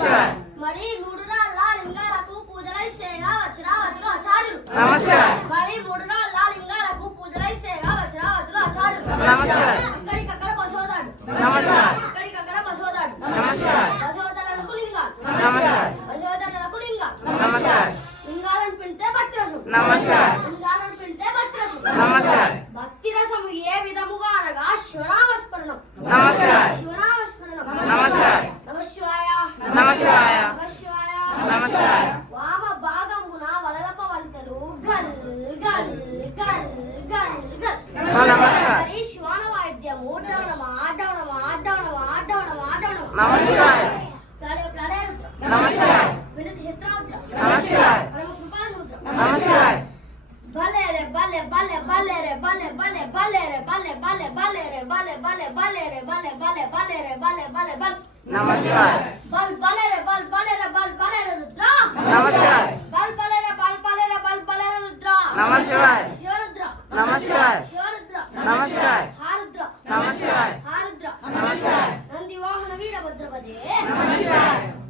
నమస్కారం. మరి మూడు రాళ్ళ లింగాలకు పూజలైసేగా వచ్చిన ఆచార్యులు. నమస్కారం. మరి మూడు రాళ్ళ లింగాలకు పూజలైసేగా వచ్చిన ఆచార్యులు. నమస్కారం. అక్కడికక్కడ బసోదాడు. నమస్కారం. అక్కడికక్కడ బసోదాడు. నమస్కారం. బసోదలకు లింగాలు. నమస్కారం. బసోదలకు లింగాలు. నమస్కారం. లింగాలను పిండితే భక్తి రసం. నమస్కారం. లింగాలను పిండితే భక్తి రసం. నమస్కారం. భక్తి రసము ఏ విధముగా అనగా శివనామస్మరణం. నమస్కారం. శివనామస్మరణం. నమస్కారం. నమశివాయ. నమశివాయ. నమశివాయ. నమస్కారం. వామ భాగమున వలలప వంతలు గల్ గల్ గల్ గల్ గల్. నమస్కారం. మరి శివాన వాయిద్యము డవణమా డవణమా డవణమా డవణమా డవణమా. నమస్కారం. ప్రణయరుద్ర. నమస్కారం. వినతి చిత్రముద్ర. నమస్కారం. పరమ కృపాసముద్ర. నమస్కారం. భలే రే భలే భలే భలే రే భలే భలే భలే రే భలే భలే భలే రే భలే భలే భలే రే భలే భలే భలే రే భలే భలే భలే. నమస్కారం. బల్ భలే రే బల్ భలే రే బల్ భలే రే రుద్ర. నమస్కారం. బల్ భలే రే బల్ భలే రే బల్ భలే రే రుద్ర. నమస్కారం. శివరుద్ర. నమస్కారం. శివరుద్ర. నమస్కారం. హారుద్ర. నమస్కారం. హారుద్ర. నమస్కారం. నంది వాహన వీరభద్రపదే. నమస్కారం.